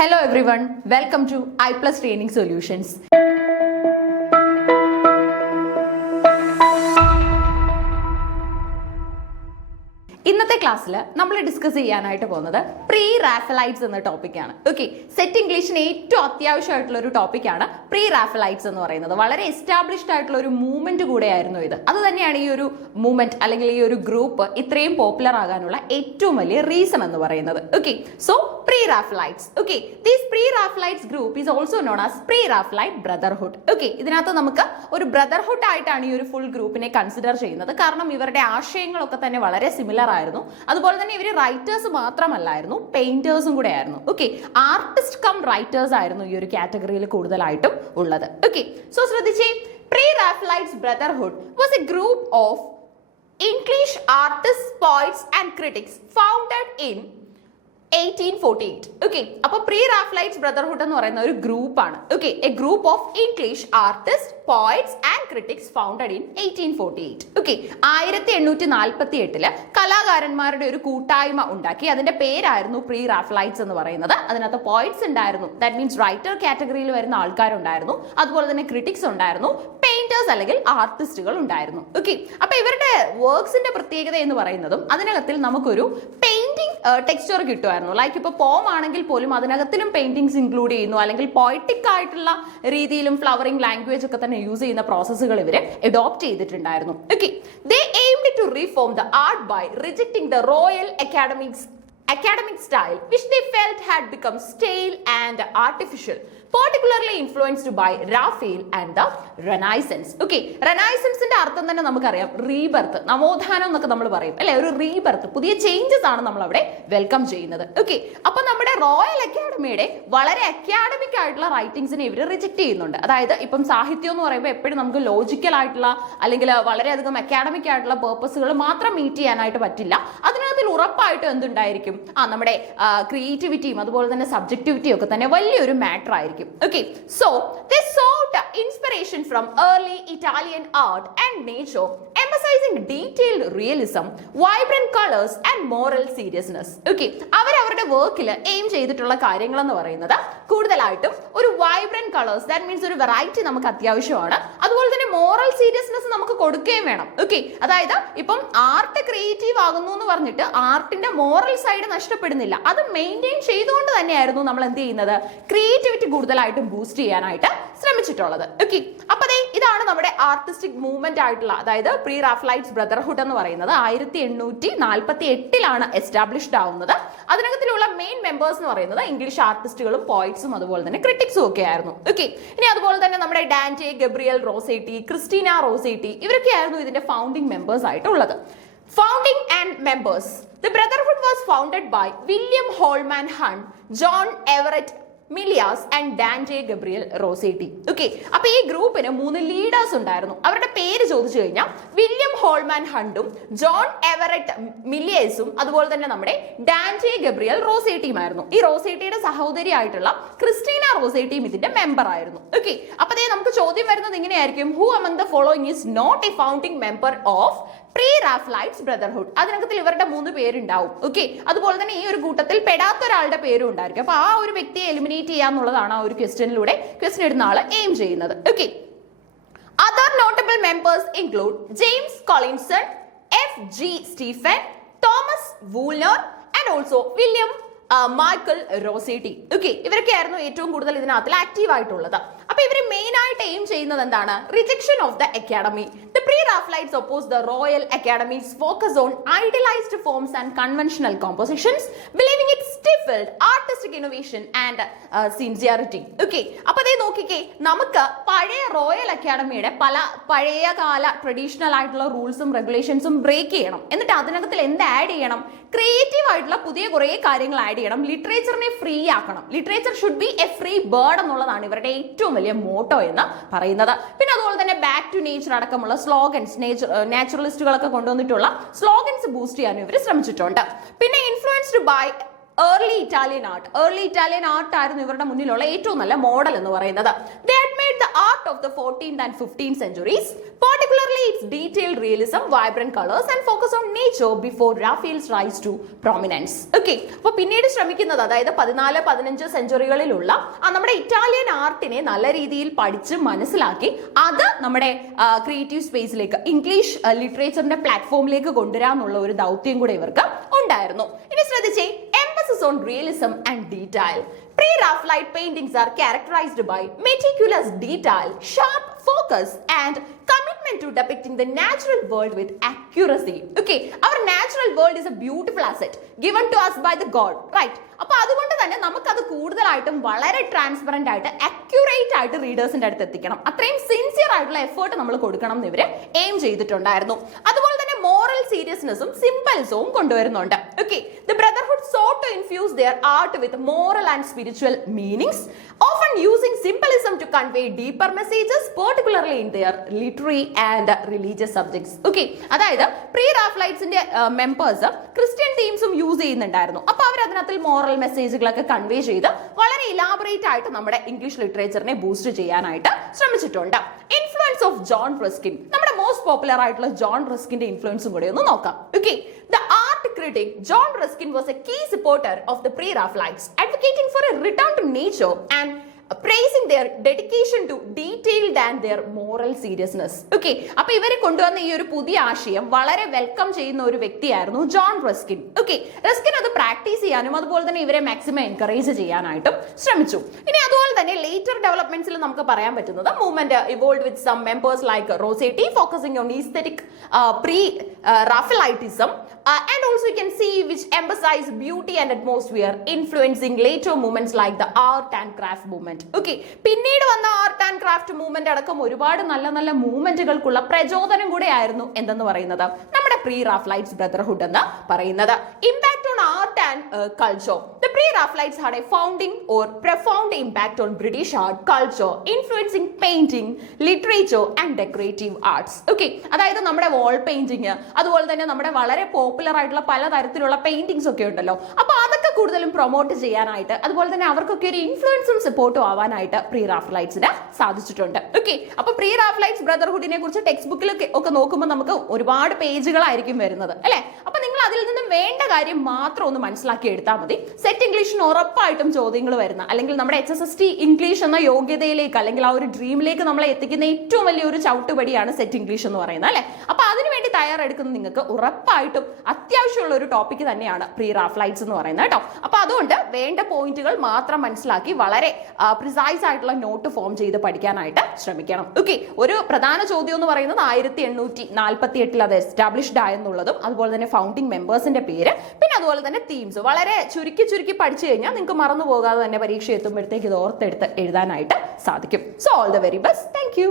Hello everyone, welcome to I Plus Training Solutions. ഇന്നത്തെ ക്ലാസ്സിൽ നമ്മൾ ഡിസ്കസ് ചെയ്യാനായിട്ട് പോകുന്നത് പ്രീ റാഫലൈറ്റ്സ് എന്ന ടോപ്പിക്കാണ്. ഓക്കെ, സെറ്റ് ഇംഗ്ലീഷിന് ഏറ്റവും അത്യാവശ്യമായിട്ടുള്ള ഒരു ടോപ്പിക്കാണ് പ്രീ റാഫലൈറ്റ്സ് എന്ന് പറയുന്നത്. വളരെ എസ്റ്റാബ്ലിഷ്ഡ് ആയിട്ടുള്ള ഒരു മൂവ്മെന്റ് കൂടെയായിരുന്നു ഇത്. അത് തന്നെയാണ് ഈ ഒരു മൂവ്മെന്റ് അല്ലെങ്കിൽ ഈ ഒരു ഗ്രൂപ്പ് ഇത്രയും പോപ്പുലർ ആകാനുള്ള ഏറ്റവും വലിയ റീസൺ എന്ന് പറയുന്നത്. Okay, so pre Raphaelites. Okay, this pre Raphaelites group is also known as pre Raphaelite brotherhood. Okay, ഇതിനകത്ത് നമുക്ക് ഒരു ബ്രദർഹുഡ് ആയിട്ടാണ് ഈ ഒരു ഫുൾ ഗ്രൂപ്പിനെ കൺസിഡർ ചെയ്യുന്നത്. കാരണം ഇവരുടെ ആശയങ്ങളൊക്കെ തന്നെ വളരെ സിമിലർ ആയിരുന്നു. അതുപോലെ തന്നെ ഇവര് റൈറ്റേഴ്സ് മാത്രമല്ലായിരുന്നു, പെയിന്റേഴ്സും കൂടെ ആയിരുന്നു. ഓക്കെ, ആർട്ടിസ്റ്റ് കം റൈറ്റേഴ്സ് ആയിരുന്നു ഈ ഒരു കാറ്റഗറിയിൽ കൂടുതലായിട്ടും ഉള്ളത്. ഓക്കെ, സോ ശ്രദ്ധിച്ചേ, pre Raphaelites brotherhood was A group of English artist, poets and critics founded in 1848. Okay, അപ്പൊ പ്രീ റാഫലൈറ്റ്സ് ബ്രദർഹുഡ് എന്ന് പറയുന്ന ഒരു ഗ്രൂപ്പാണ്. Okay, A group of English artist, poets and critics founded in 1848. Okay, 1848 കലാകാരന്മാരുടെ ഒരു കൂട്ടായ്മ ഉണ്ടാക്കി. അതിന്റെ പേരായിരുന്നു പ്രീ റാഫലൈറ്റ്സ് എന്ന് പറയുന്നത്. അതിനകത്ത് പോയിറ്റ്സ് ഉണ്ടായിരുന്നു, ദാറ്റ് മീൻസ് റൈറ്റർ കാറ്റഗറിയിൽ വരുന്ന ആൾക്കാരുണ്ടായിരുന്നു. അതുപോലെ തന്നെ ക്രിറ്റിക്സ് ഉണ്ടായിരുന്നു, പെയിന്റേഴ്സ് അല്ലെങ്കിൽ ആർട്ടിസ്റ്റുകൾ ഉണ്ടായിരുന്നു. ഓക്കെ, അപ്പൊ ഇവരുടെ വർക്ക്സിന്റെ പ്രത്യേകത എന്ന് പറയുന്നതും അതിനകത്തിൽ നമുക്കൊരു പെയിന്റിംഗ് ടെക്സ്ചർ കിട്ടുമായിരുന്നു. ലൈക്ക് ഇപ്പൊ പോം ആണെങ്കിൽ പോലും അതിനകത്തിലും പെയിന്റിങ്സ് ഇൻക്ലൂഡ് ചെയ്യുന്നു, അല്ലെങ്കിൽ പോയറ്റിക് ആയിട്ടുള്ള രീതിയിലും ഫ്ലവറിംഗ് ലാംഗ്വേജ് ഒക്കെ തന്നെ യൂസ് ചെയ്യുന്ന പ്രോസസ്സുകൾ ഇവര് അഡോപ്റ്റ് ചെയ്തിട്ടുണ്ടായിരുന്നു. Okay, they aimed to reform the art by rejecting the royal academic style which they felt had become stale and artificial, particularly influenced by Raphael and the Renaissance. Okay, Renaissance ന്റെ അർത്ഥം തന്നെ നമുക്കറിയാം, rebirth, നവോത്ഥാനം എന്നൊക്കെ നമ്മൾ പറയും അല്ലെ. ഒരു റീബർത്ത്, പുതിയ ചേഞ്ചസ് ആണ് നമ്മൾ അവിടെ വെൽക്കം ചെയ്യുന്നത്. ഓക്കെ, അപ്പൊ നമ്മുടെ റോയൽ അക്കാഡമിയുടെ വളരെ അക്കാഡമിക് ആയിട്ടുള്ള റൈറ്റിംഗ്സിനെ ഇവർ റിജക്ട് ചെയ്യുന്നുണ്ട്. അതായത് ഇപ്പം സാഹിത്യം എന്ന് പറയുമ്പോൾ എപ്പോഴും നമുക്ക് ലോജിക്കൽ ആയിട്ടുള്ള അല്ലെങ്കിൽ വളരെയധികം അക്കാഡമിക് ആയിട്ടുള്ള പേർപ്പസുകൾ മാത്രം മീറ്റ് ചെയ്യാനായിട്ട് പറ്റില്ല. അതിനകത്തിൽ ഉറപ്പായിട്ടും എന്തുണ്ടായിരിക്കും, നമ്മുടെ ക്രിയേറ്റിവിറ്റിയും അതുപോലെ തന്നെ സബ്ജക്ടിവിറ്റിയും ഒക്കെ തന്നെ വലിയൊരു മാറ്റർ ആയിരിക്കും. Okay, so they sought inspiration from early Italian art and nature, emphasizing detailed realism, vibrant colors and moral seriousness. Okay, അവരുടെ വർക്കിൽ എയിം ചെയ്തിട്ടുള്ള കാര്യങ്ങൾ എന്ന് പറയുന്നത് കൂടുതലായിട്ടും ഒരു വൈബ്രന്റ് കളേഴ്സ്, ദാറ്റ് മീൻസ് ഒരു വെറൈറ്റി നമുക്ക് അത്യാവശ്യമാണ്. അതുപോലെ തന്നെ മോറൽ സീരിയസ്നെസ് നമുക്ക് കൊടുക്കുകയും വേണം. ഓക്കെ, അതായത് ഇപ്പം ആർട്ട് ക്രിയേറ്റീവ് ആകുന്നു എന്ന് പറഞ്ഞിട്ട് ആർട്ടിന്റെ മോറൽ സൈഡ് നഷ്ടപ്പെടുന്നില്ല. അത് മെയിൻറ്റെയിൻ ചെയ്തുകൊണ്ട് തന്നെയായിരുന്നു നമ്മൾ എന്ത് ചെയ്യുന്നത്, ക്രിയേറ്റിവിറ്റി കൂടുതലായിട്ടും ബൂസ്റ്റ് ചെയ്യാനായിട്ട് ശ്രമിച്ചിട്ടുള്ളത്. ഓക്കെ, അപ്പൊ ഇതാണ് നമ്മുടെ ആർട്ടിസ്റ്റിക് മൂവ്മെന്റ് ആയിട്ടുള്ള, അതായത് പ്രീ റാഫലൈറ്റ്സ് ബ്രദർഹുഡ് എന്ന് പറയുന്നത് 1848 എസ്റ്റാബ്ലിഷ്ഡ് ആവുന്നത്. അതിനകത്തിലുള്ള മെയിൻ മെമ്പേഴ്സ് എന്ന് പറയുന്നത് ഇംഗ്ലീഷ് ആർട്ടിസ്റ്റുകളും പോയിറ്റ്സും അതുപോലെ തന്നെ ക്രിറ്റിക്സും ഒക്കെ ആയിരുന്നു. ഓക്കെ, ഇനി അതുപോലെ തന്നെ നമ്മുടെ ഡാന്റേ ഗബ്രിയൽ റോസേറ്റി, ക്രിസ്റ്റീന റോസേറ്റി, ഇവരൊക്കെയായിരുന്നു ഇതിന്റെ ഫൗണ്ടിങ് മെമ്പേഴ്സ് ആയിട്ടുള്ളത്. Founding and members. The Brotherhood was founded by William Holman Hunt, John Everett Millais and Dante Gabriel Rossetti. Okay, അപ്പൊ ഈ ഗ്രൂപ്പിന് 3 ലീഡേഴ്സ് ഉണ്ടായിരുന്നു. അവരുടെ പേര് ചോദിച്ചു കഴിഞ്ഞാൽ വില്യം ഹോൾമാൻ ഹണ്ടും ജോൺ എവററ്റ് മിലിയേസും അതുപോലെ തന്നെ നമ്മുടെ ഡാന്റേ ഗബ്രിയൽ റോസേറ്റിയുമായിരുന്നു. ഈ റോസേറ്റിയുടെ സഹോദരി ആയിട്ടുള്ള ക്രിസ്റ്റീന റോസേറ്റിയും ഇതിന്റെ മെമ്പർ ആയിരുന്നു. ഓക്കെ, അപ്പൊ നമുക്ക് ചോദ്യം വരുന്നത് ഇങ്ങനെയായിരിക്കും, who among the following is not a founding member of pre Raphaelites brotherhood. അതിനകത്തിൽ ഇവരുടെ 3 പേരുണ്ടാവും. ഓക്കെ, അതുപോലെ തന്നെ ഈ ഒരു കൂട്ടത്തിൽ പെടാത്ത ഒരാളുടെ പേരും ഉണ്ടായിരിക്കും. അപ്പൊ ആ ഒരു വ്യക്തിയെ എലിമിനേറ്റ് ചെയ്യാന്നുള്ളതാണ് ആ ഒരു ക്വസ്റ്റ്യനിലൂടെ ക്വസ്റ്റ്യൻ ഇടുന്ന ആള് എയിം ചെയ്യുന്നത്. Okay, other notable members include James Collinson, F.G. Stephen, Thomas Woolner and also William Michael Rossetti. Okay, ഇവരൊക്കെയായിരുന്നു ഏറ്റവും കൂടുതൽ ഇതിനകത്തിൽ ആക്റ്റീവ് ആയിട്ടുള്ളത്. അപ്പൊ ഇവർ മെയിൻ ആയിട്ട് എയിം ചെയ്യുന്നത് എന്താണ്, rejection of the academy. The pre-Raphaelites opposed the Royal Academy's focus on idealized forms and conventional compositions, believing it stifled artistic innovation and sincerity. Okay, അപ്പൊ നോക്കിക്കേ, നമുക്ക് പഴയ റോയൽ അക്കാഡമിയുടെ പല പഴയകാല ട്രഡീഷണൽ ആയിട്ടുള്ള റൂൾസും റെഗുലേഷൻസും ബ്രേക്ക് ചെയ്യണം. എന്നിട്ട് അതിനകത്തിൽ എന്ത് ആഡ് ചെയ്യണം, ക്രിയേറ്റീവ് ആയിട്ടുള്ള പുതിയ കുറേ കാര്യങ്ങൾ ആഡ് ചെയ്യണം. ലിറ്ററേച്ചറിനെ ഫ്രീ ആക്കണം. Literature should be A free bird എന്നുള്ളതാണ് ഇവരുടെ ഏറ്റവും വലിയ മോട്ടോ എന്ന് പറയുന്നത്. പിന്നെ അതുപോലെ തന്നെ ബാക്ക് ടു നേച്ചർ അടക്കമുള്ള സ്ലോഗൻസ്, നാച്ചുറലിസ്റ്റുകളൊക്കെ കൊണ്ടുവന്നിട്ടുള്ള സ്ലോഗൻസ് ബൂസ്റ്റ് ചെയ്യാനും ഇവർ ശ്രമിച്ചിട്ടുണ്ട്. പിന്നെ influenced by early Italian art ആയിരുന്നു ഇവരുടെ മുന്നിലുള്ള ഏറ്റവും നല്ല മോഡൽ എന്ന് പറയുന്നത്. They had made the art of the 14th and 15th centuries, particularly its detailed realism, vibrant colors and focus on nature before Raphael's rise to prominence. Okay, അപ്പോൾ പിന്നീട് ശ്രമിക്കുന്നത് അതായത് 14-15 സെഞ്ചുറികളിലുള്ള നമ്മുടെ ഇറ്റാലിയൻ ആർട്ടിനെ നല്ല രീതിയിൽ പഠിച്ച് മനസ്സിലാക്കി അത് നമ്മുടെ ക്രിയേറ്റീവ് സ്പേസിലേക്ക് ഇംഗ്ലീഷ് ലിറ്ററേച്ചറിന്റെ പ്ലാറ്റ്ഫോമിലേക്ക് കൊണ്ടുവരാനുള്ള ഒരു ദൗത്യം കൂടെ ഇവർക്ക് ഉണ്ടായിരുന്നു. ഇനി ശ്രദ്ധിച്ചേ, emphasis on realism and detail. Pre-Raphaelite paintings are characterized by meticulous detail, sharp focus and commitment to depicting the natural world with accuracy. Okay, our natural world is a beautiful asset given to us by the God, right? അപ്പോൾ അതുകൊണ്ട് തന്നെ നമുക്കത് കൂടുതലായിട്ടും വളരെ transparent ആയിട്ട് accurate ആയിട്ട് റീഡേഴ്സിന്റെ അടുത്ത് എത്തിക്കണം. അത്രയും സിൻസിയർ ആയിട്ടുള്ള എഫേർട്ട് നമ്മൾ കൊടുക്കണം എന്ന് ഇവര് എയിം ചെയ്തിട്ടുണ്ടായിരുന്നു. അതുപോലെ തന്നെ മോറൽ സീരിയസ്നെസ്സും സിംബൽസും കൊണ്ടുവരുന്നുണ്ട്. Okay, the brotherhood sought to infuse their art with moral and spiritual meanings, often using symbolism to convey deeper messages, particularly in their literary and religious subjects. Okay, അതായത് pre റാഫലൈറ്റ്സിന്റെ members Christian തീംസും use ചെയ്യുന്നുണ്ടായിരുന്നു. അപ്പൊ അവർ അതിനകത്ത് moral മെസ്സേജുകളൊക്കെ convey ചെയ്ത് വളരെ elaborate ആയിട്ട് നമ്മുടെ English ലിറ്ററേച്ചറിനെ boost ചെയ്യാനായിട്ട് ശ്രമിച്ചിട്ടുണ്ട്. ഇൻഫ്ലുവൻസ് ഓഫ് ജോൺ റസ്കിൻ, നമ്മുടെ മോസ്റ്റ് പോപ്പുലർ ആയിട്ടുള്ള ജോൺ റസ്കിന്റെ ഇൻഫ്ലുവൻസും കൂടെ ഒന്ന് നോക്കാം. Okay, the art critic John Ruskin was a key supporter of the pre-Raphaelites, advocating for a return to nature and praising their dedication to detailed and their moral seriousness. Okay, അപ്പോൾ ഇവരെ കൊണ്ടുവന്ന ഈ ഒരു പുതിയ ആശയം വളരെ വെൽക്കം ചെയ്യുന്ന ഒരു വ്യക്തിയായിരുന്നു ജോൺ റസ്കിൻ. ഓക്കെ, റസ്കിൻ അത് പ്രാക്ടീസ് ചെയ്യാനും അതുപോലെ തന്നെ ഇവരെ മാക്സിമം എൻകറേജ് ചെയ്യാനായിട്ടും ശ്രമിച്ചു. ഇനി അതുപോലെ തന്നെ ലേറ്റർ ഡെവലപ്മെന്റ്സിൽ നമുക്ക് പറയാൻ പറ്റുന്നത് movement evolve with some members like Rossetti focusing on aesthetic pre Raphaelitism and also you can see which emphasize beauty and atmosphere, influencing later movements like the art and craft movement. Okay, പിന്നീട് വന്ന art and craft movement അടക്കം ഒരുപാട് നല്ല നല്ല മൂവ്മെന്റുകൾക്കുള്ള പ്രചോദനം കൂടെ ആയിരുന്നു എന്തെന്ന് പറയുന്നത് നമ്മുടെ പ്രീ റാഫലൈറ്റ്സ് ബ്രദർഹുഡ് എന്ന് പറയുന്നത്. Impact on art and culture. The pre-Raphaelites had a founding or profound impact on British art culture, influencing painting, literature and decorative arts. Okay, അതായത് നമ്മുടെ വാൾ പെയിന്റിങ് അതുപോലെ തന്നെ നമ്മുടെ വളരെ പോപ്പുലർ ആയിട്ടുള്ള പലതരത്തിലുള്ള പെയിന്റിങ്സ് ഒക്കെ ഉണ്ടല്ലോ, അപ്പൊ അതൊക്കെ കൂടുതലും പ്രൊമോട്ട് ചെയ്യാനായിട്ട് അതുപോലെ തന്നെ അവർക്കൊക്കെ ഒരു ഇൻഫ്ലുവൻസും സപ്പോർട്ടും ആവാനായിട്ട് പ്രീ റാഫലൈറ്റ്സിന് സാധിച്ചിട്ടുണ്ട്. ഓക്കെ, അപ്പൊ പ്രീ റാഫലൈറ്റ്സ് ബ്രദർഹുഡിനെ കുറിച്ച് ടെക്സ്റ്റ് ബുക്കിൽ ഒക്കെ നോക്കുമ്പോൾ നമുക്ക് ഒരുപാട് പേജുകളായിരിക്കും വരുന്നത് അല്ലെ. അപ്പൊ നിങ്ങൾ അതിൽ നിന്നും വേണ്ട കാര്യം മാത്രം ഒന്ന് മനസ്സിലാക്കി എടുത്താൽ മതി. സെറ്റ് ഇംഗ്ലീഷിന് ഉറപ്പായിട്ടും ചോദ്യങ്ങൾ വരുന്ന അല്ലെങ്കിൽ നമ്മുടെ HSST ഇംഗ്ലീഷ് എന്ന യോഗ്യതയിലേക്ക് അല്ലെങ്കിൽ ആ ഒരു ഡ്രീമിലേക്ക് നമ്മളെ എത്തിക്കുന്ന ഏറ്റവും വലിയൊരു ചവിട്ടുപടിയാണ് സെറ്റ് ഇംഗ്ലീഷ് എന്ന് പറയുന്നത് അല്ലെ. അപ്പൊ അതിനുവേണ്ടി തയ്യാറെടുക്കുന്ന നിങ്ങൾക്ക് ഉറപ്പായിട്ടും അത്യാവശ്യമുള്ള ഒരു ടോപ്പിക് തന്നെയാണ് പ്രീ റാഫലൈറ്റ്സ് എന്ന് പറയുന്നത് കേട്ടോ. അപ്പൊ അതുകൊണ്ട് വേണ്ട പോയിന്റുകൾ മാത്രം മനസ്സിലാക്കി വളരെ പ്രിസൈസ് ആയിട്ടുള്ള നോട്ട് ഫോം ചെയ്ത് പഠിക്കാനായിട്ട് ശ്രമിക്കണം. ഓക്കെ, ഒരു പ്രധാന ചോദ്യം എന്ന് പറയുന്നത് 1848 അത് എസ്റ്റാബ്ലിഷ്ഡ് ആയെന്നുള്ളതും അതുപോലെ തന്നെ ഫൗണ്ടിങ് മെമ്പേഴ്സിന്റെ പേര്, പിന്നെ അതുപോലെ തന്നെ തീംസ് വളരെ ചുരുക്കി പഠിച്ചു കഴിഞ്ഞാൽ നിങ്ങൾക്ക് മറന്നു പോകാതെ തന്നെ പരീക്ഷ എത്തുമ്പോഴത്തേക്ക് ഇത് ഓർത്തെടുത്ത് എഴുതാനായിട്ട് സാധിക്കും. So all the very best. Thank you.